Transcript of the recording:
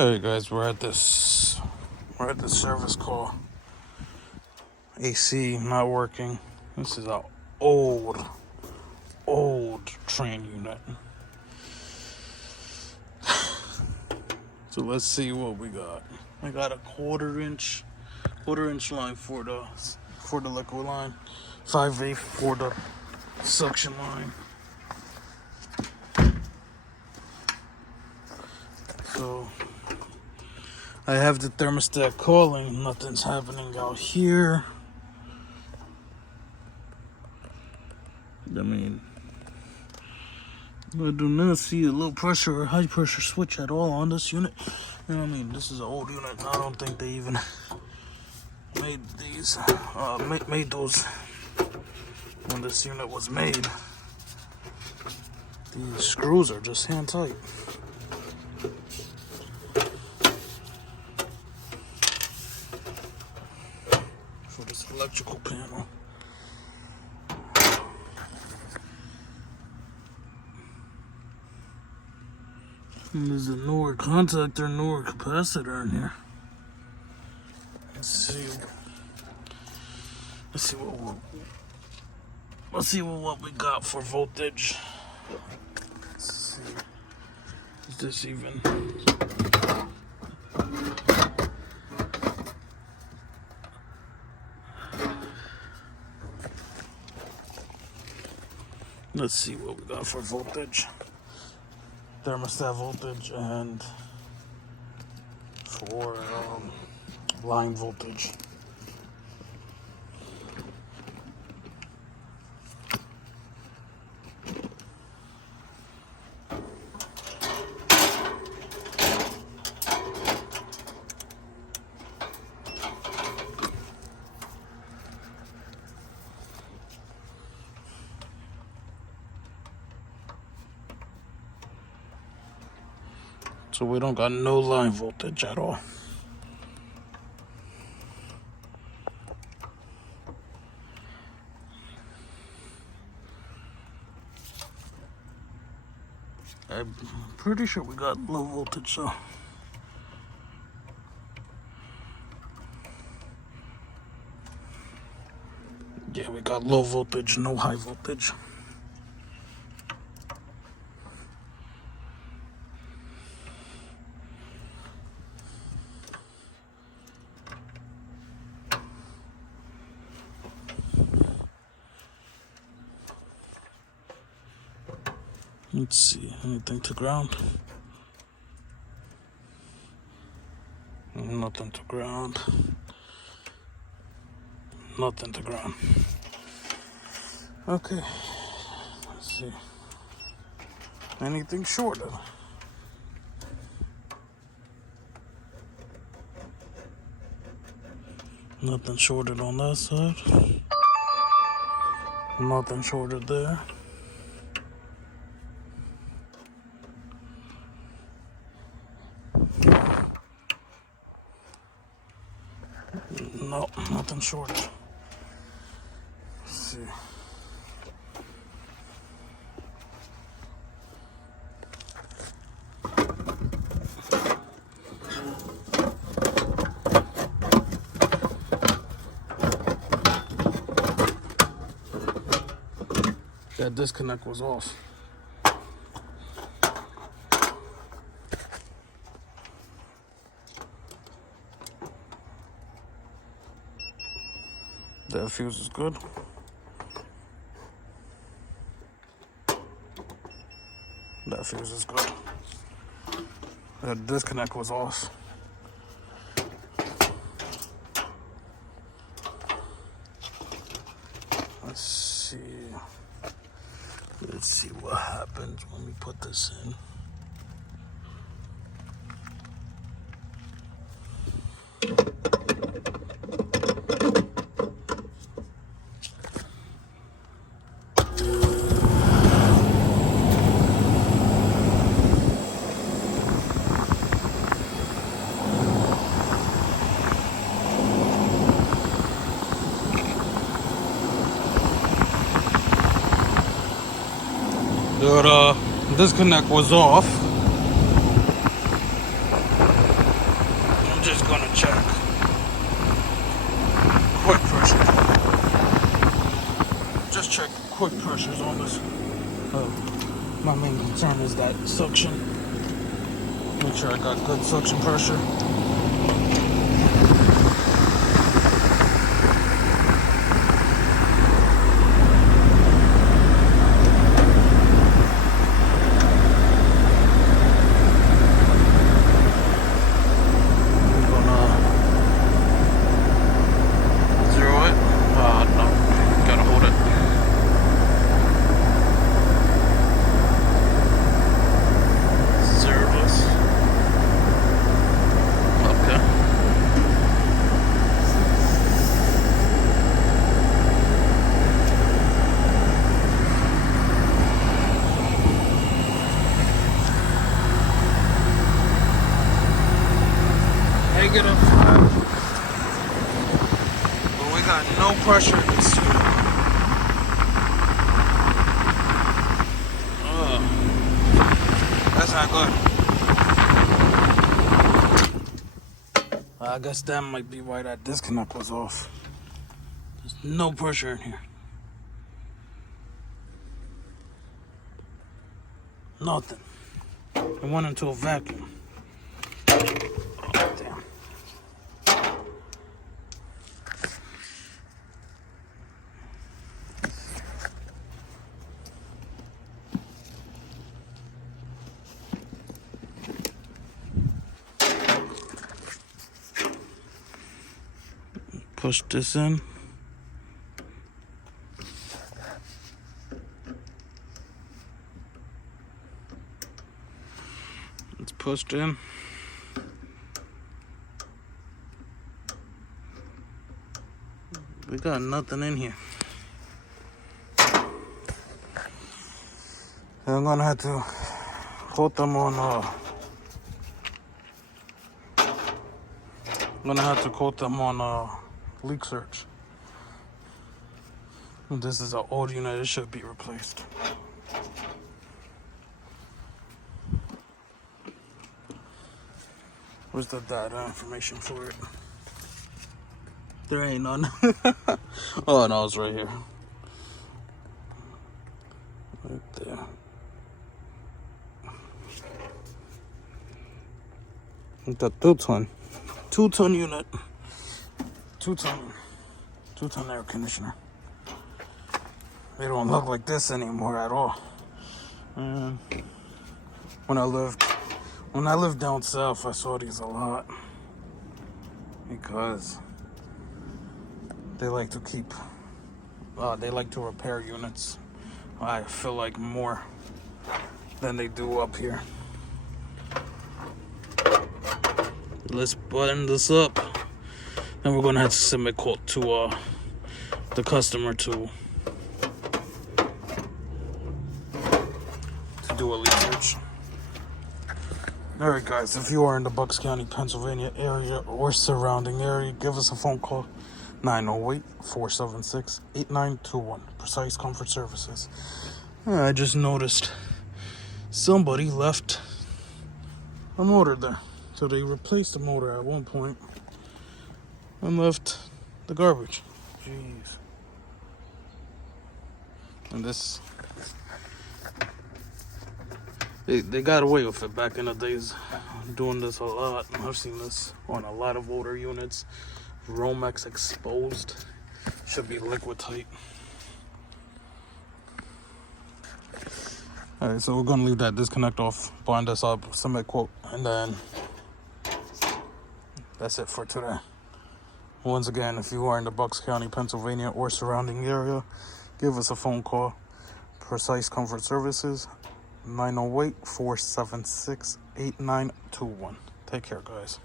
Alright guys, we're at this service call. AC not working. This is a old Trane unit. So let's see what we got. I got a quarter inch line for the liquid line, 5/8 for the suction line. So I have the thermostat calling, nothing's happening out here. I mean, I do not see a low pressure or high pressure switch at all on this unit. You know what I mean? This is an old unit. I don't think they even made these, made those when this unit was made. These screws are just hand tight. For this electrical panel. And there's a newer contactor, newer capacitor in here. Let's see what we got for voltage. Let's see. Is this even? Let's see what we got for voltage. Thermostat voltage and for line voltage. So we don't got no line voltage at all. I'm pretty sure we got low voltage, so. Yeah, we got low voltage, no high voltage. Let's see, anything to ground? Nothing to ground. Nothing to ground. Okay, let's see. Anything shorter? Nothing shorted on that side. Nothing shorted there. No, nothing short. Let's see. That disconnect was off. That fuse is good. That fuse is good. That disconnect was off. Let's see what happens when we put this in. The disconnect was off. quick pressures on this. My main concern is that suction. Make sure I got good suction pressure. Negative 5. But we got no pressure in this unit. That's not good. I guess that might be why that disconnect was off. There's no pressure in here. Nothing. It went into a vacuum. Oh, damn. Push this in. It's pushed in. We got nothing in here. I'm gonna have to quote them on leak search. This is an old unit, it should be replaced. Where's the data information for it? There ain't none. Oh no, it's right here. Right there. The 2-ton unit. 2-ton air conditioner. They don't look like this anymore at all. When I lived down south, I saw these a lot because they like to repair units. I feel like more than they do up here. Let's button this up. And we're gonna have to submit quote to the customer to do a leak search. Alright guys, if you are in the Bucks County, Pennsylvania area or surrounding area, give us a phone call. 908-476-8921. Precise Comfort Services. I just noticed somebody left a motor there. So they replaced the motor at one point and left the garbage. Jeez. And this, they got away with it back in the days, doing this a lot. I've seen this on a lot of older units. Romex exposed, should be liquid tight. Alright, so we're gonna leave that disconnect off, bind this up, submit quote, and then that's it for today. Once again, if you are in the Bucks County, Pennsylvania or surrounding area, give us a phone call. Precise Comfort Services, 908-476-8921. Take care, guys.